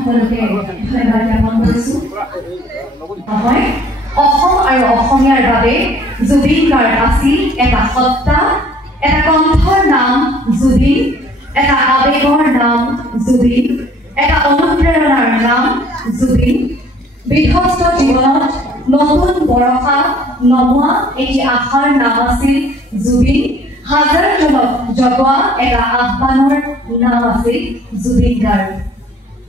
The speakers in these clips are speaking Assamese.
সকলোকে ধন্যবাদ জ্ঞাপন কৰিছোঁ হয় অসম আৰু অসমীয়াৰ বাবে জুবিন গাৰ্গ আছিল এটা সত্তা এটা কণ্ঠৰ নাম জুবিন এটা আবেগৰ নাম জুবিন এটা অনুপ্ৰেৰণাৰ নাম জুবিন বিধ্বস্ত জীৱনত নতুন বৰষা নমোৱা এটি আশাৰ নাম আছিল জুবিন হাজাৰজনক জগোৱা এটা আহ্বানৰ নাম আছিল জুবিন গাৰ্গ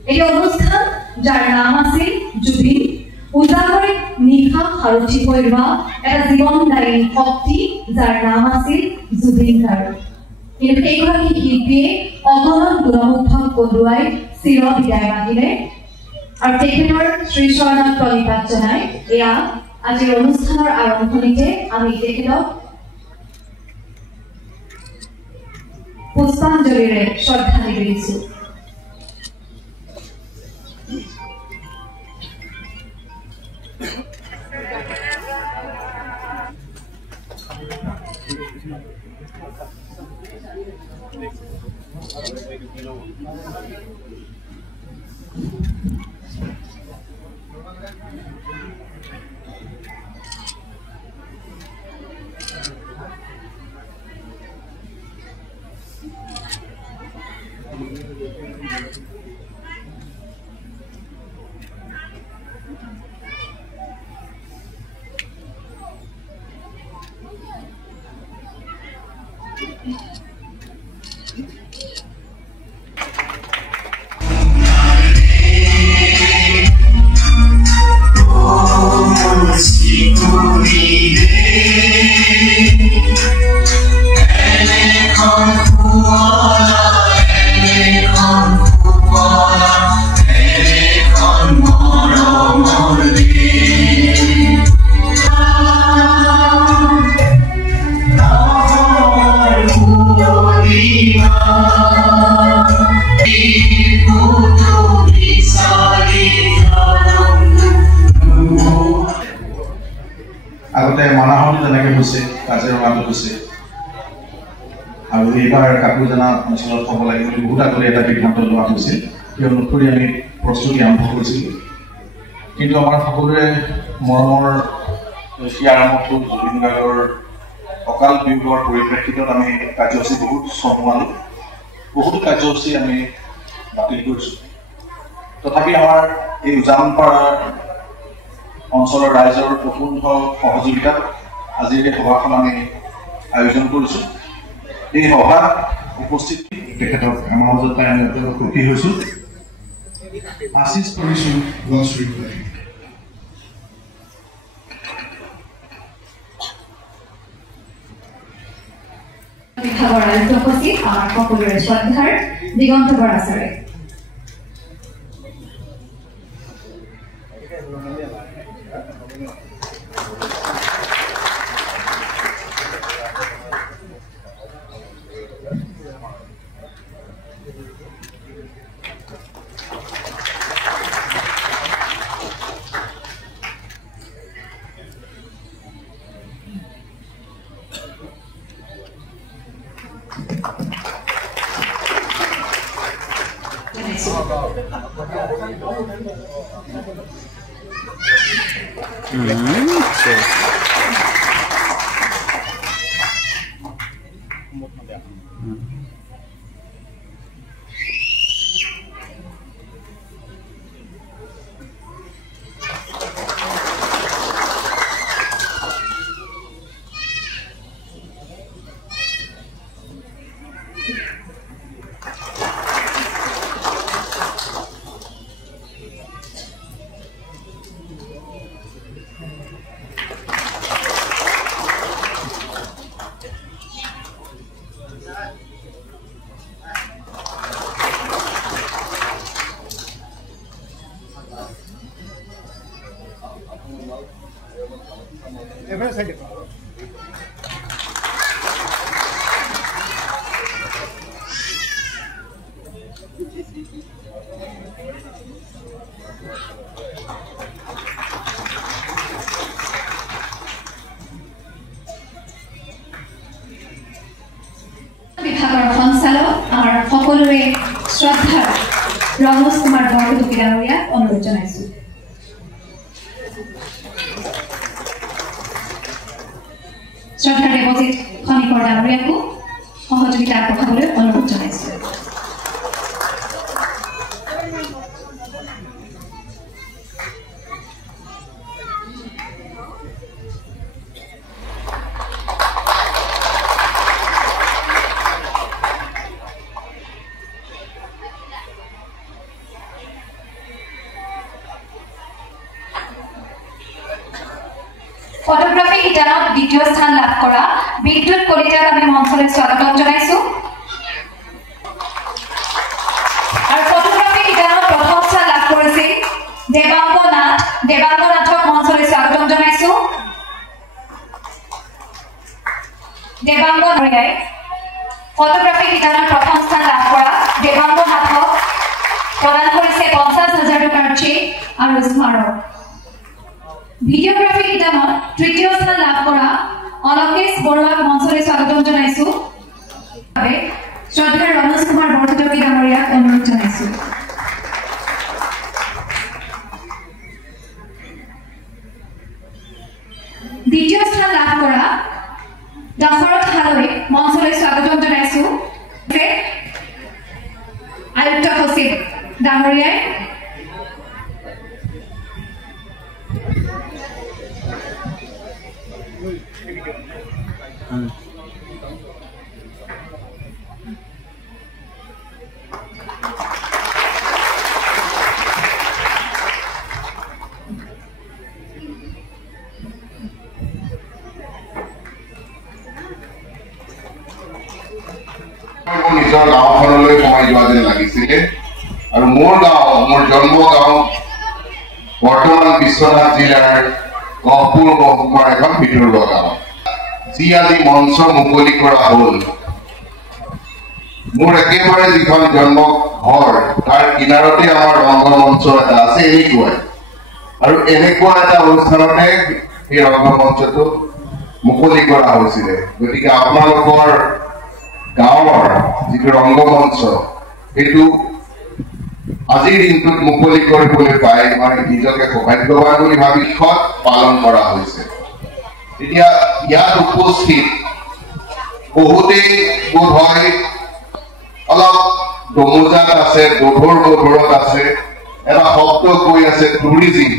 এই অনুষ্ঠান যাৰ নাম আছিল জুবিন উজাগৰিত নিশা সাৰথি হৈ ৰোৱা এটা জীৱনদায়ী শক্তি যাৰ নাম আছিল জুবিন গাৰ্গ কিন্তু এইগৰাকী শিল্পীয়ে অগণন গুণমুগ্ধক কন্দুৱাই চিৰ বিদায় মাগিলে আৰু তেখেতৰ শ্ৰীচৰণত প্ৰণিপাত জনাই এয়া আজিৰ অনুষ্ঠানৰ আৰম্ভণিতে আমি তেখেতক পুষ্পাঞ্জলিৰে শ্ৰদ্ধা নিবেদিছোঁ আগতে মানাহত যেনেকৈ হৈছে কাজিৰঙাতো হৈছে আৰু এইবাৰ কাকোৰজানা অঞ্চলত হ'ব লাগে বুলি বহুত আগতে এটা সিদ্ধান্ত লোৱা হৈছিল সেই অনুসৰি আমি প্ৰস্তুতি আৰম্ভ কৰিছিলোঁ কিন্তু আমাৰ সকলোৰে মৰমৰ সেই আৰম্ভটো জুবিন গাৰ্গৰ অকাল বিয়োগৰ পৰিপ্ৰেক্ষিতত আমি কাৰ্যসূচী বহুত চমুৱালোঁ বহুত কাৰ্যসূচী আমি বাতিল কৰিছোঁ তথাপি আমাৰ এই উজানপাৰা অঞ্চলৰ ৰাইজৰ প্ৰফুল্ল সহযোগিতাত আজিৰ এই সভাখন আমি আয়োজন কৰিছোঁ এই সভাত উপস্থিত তেখেতক আমাৰ মাজত পাই আমি অত্যন্ত সুখী হৈছোঁ আশীষ কৰিছোঁ বিভাগৰ আয়ুক্ত সচিব আমাৰ সকলোৰে শ্ৰদ্ধাৰ দিগন্ত বৰা ছাৰে বিভাগৰ সঞ্চালক আমাৰ সকলোৰে শ্ৰদ্ধাৰ ৰমেশ কুমাৰ বৰকটকী ডাঙৰীয়াক অনুৰোধ জনাইছোঁ। শ্ৰদ্ধাৰ দেৱজিৎ খনিকৰ ডাঙৰীয়াকো সহযোগিতা আগবঢ়াবলৈ অনুৰোধ জনাইছোঁ। ফটোগ্ৰাফী শিতানত দ্বিতীয় স্থান লাভ কৰা বিদ্যুৎ কলিতাক আমি মঞ্চলৈ স্বাগতম জনাইছোঁ। আৰু ফটোগ্ৰাফী শিতানত প্ৰথম স্থান লাভ কৰিছিল দেৱাংগ নাথ। দেৱাংগ নাথক মঞ্চলৈ স্বাগতম জনাইছোঁ। দেৱাংগ নাথে ফটোগ্ৰাফী শিতানত প্ৰথম স্থান লাভ কৰা দেৱাংগ নাথক প্ৰদান কৰিছে 50,000 টকাৰ চেক আৰু স্মাৰক। ভিডিঅ'গ্ৰাফী শিতানত তৃতীয় স্থান লাভ কৰা অলকেশ বৰুৱাক মঞ্চলৈ স্বাগতম জনাইছোঁ। শ্ৰদ্ধাৰ ৰমেশ কুমাৰ বৰকটকী ডাঙৰীয়াক অনুৰোধ জনাইছোঁ। দ্বিতীয় স্থান লাভ কৰা দশৰথ হালৈক মঞ্চলৈ স্বাগতম জনাইছোঁ। আয়ুক্ত সচিব ডাঙৰীয়াই নিজৰ গাঁওখনলৈ সোমাই যোৱা যেন লাগিছিলে। আৰু মোৰ গাঁও, মোৰ জন্ম গাঁও বৰ্তমান বিশ্বনাথ জিলাৰ গহপুৰ মহকুমাৰ এখন ভিতৰুৱা গাঁও, যি আজি মঞ্চ মুকলি কৰা হ'ল। মোৰ একেবাৰে যিখন জন্ম ঘৰ তাৰ কিনাৰতে আমাৰ ৰংগমঞ্চ এটা আছে এনেকুৱাই। আৰু এনেকুৱা এটা অনুষ্ঠানতে সেই ৰংগমঞ্চটো মুকলি কৰা হৈছিলে। গতিকে আপোনালোকৰ গাঁৱৰ যিটো ৰংগমঞ্চ সেইটো আজিৰ দিনটোত মুকলি কৰিবলৈ পাই মই নিজকে সৌভাগ্যৱান বুলি ভাবি পালন কৰা হৈছে। এতিয়া ইয়াত উপস্থিত বহুতেই বোধ হয় অলপ দমোজাত আছে, গধুৰত আছে। এটা শব্দ কৈ আছে টুৰিজিম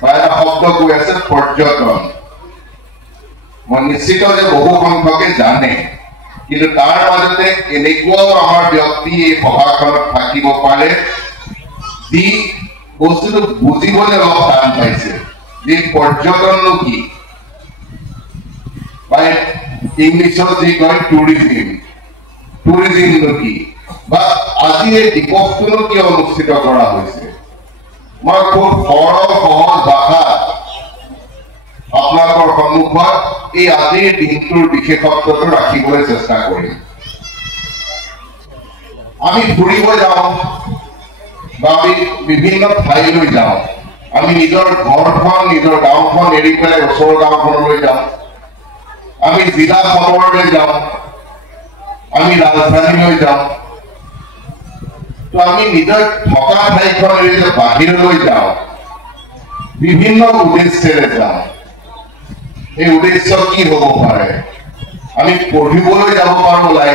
বা এটা শব্দ কৈ আছে পৰ্যটন। মই নিশ্চিত যে বহু সংখ্যকে জানে, কিন্তু তাৰ মাজতে এনেকুৱাও আমাৰ ব্যক্তি এই সভাখনত থাকিব পাৰে যি বস্তুটো বুজিবলৈ অলপ টান পাইছে যে পৰ্যটননো কি, বা ইংলিছত যি কয় টুৰিজিমনো কি, বা আজি এই দিৱসটোনো কিয় অনুষ্ঠিত কৰা হৈছে। মই খুব সৰল সহজ ভাষাত আপোনালোকৰ সন্মুখত এই আজিৰ দিনটোৰ বিশেষত্বটো ৰাখিবলৈ চেষ্টা কৰিম। আমি ফুৰিব যাওঁ বা আমি বিভিন্ন ঠাইলৈ যাওঁ। আমি নিজৰ ঘৰখন, নিজৰ গাঁওখন এৰি পেলাই ওচৰৰ গাঁওখনলৈ যাওঁ। আমি জিলা সদৰলৈ যাওঁ, আমি ৰাজধানীলৈ যাওঁ। তো আমি নিজৰ থকা ঠাইখন এৰি বাহিৰলৈ যাওঁ, বিভিন্ন উদ্দেশ্যেৰে যাওঁ। এই উদ্দেশ্য কি হব পাৰে? আমি পঢ়িবলৈ যাব পাৰো ওলাই,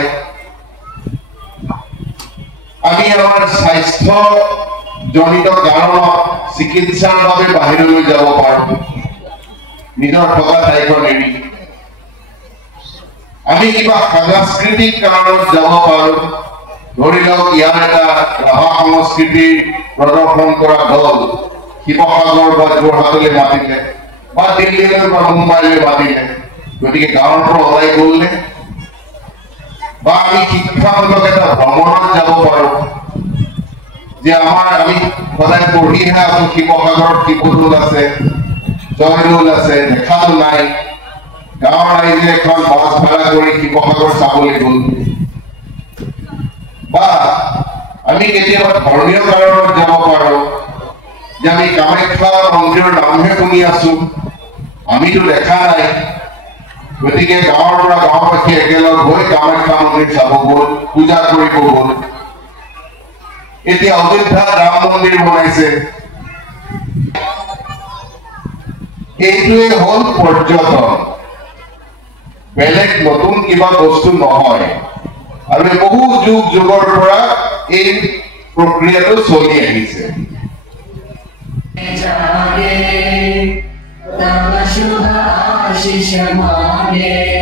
আমি আমাৰ স্বাস্থ্যজনিত কাৰণত চিকিৎসাৰ বাবে বাহিৰলৈ যাব পাৰো নিজৰ থকা ঠাইখন এৰি। আমি কিবা সাংস্কৃতিক কাৰণত যাব পাৰো। ধৰি লওক ইয়াৰ এটা ৰাভা সংস্কৃতিৰ প্ৰদৰ্শন কৰা দল শিৱসাগৰ বা যোৰহাটলৈ মাতিলে বা দিল্লীলৈ বা মুম্বাইলৈ মাতিলে, গতিকে গাঁৱৰ পৰা ওলাই গ'লনে? বা আমি শিক্ষামূলক এটা ভ্ৰমণত যাব পাৰো যে আমি সদায় পঢ়িহে আছো শিৱসাগৰত শিৱদৌল আছে, জয়দৌল আছে, দেখাটো নাই। গাঁৱৰ ৰাইজে এখন বাছ ভাড়া কৰি শিৱসাগৰ চাবলৈ গ'ল। বা আমি কেতিয়াবা ধৰ্মীয় কাৰণত যাব পাৰো যে আমি কামাখ্যা মন্দিৰৰ নামহে শুনি আছো, আমিতো দেখা নাই। গতিকে গাঁৱৰ পৰা গাঁওবাসী একেলগ হৈ কামাখ্যা মন্দিৰ চাব গ'ল, পূজা কৰিব গ'ল। এতিয়া অযোধ্যাত ৰাম মন্দিৰ বনাইছে এইটোৱে হ'ল পৰ্যটন বেলেগ নতুন কিবা বস্তু নহয় আৰু বহু যুগ যুগৰ পৰা এই প্ৰক্ৰিয়াটো চলি আহিছে जागे तब शुभ आशीष मांगे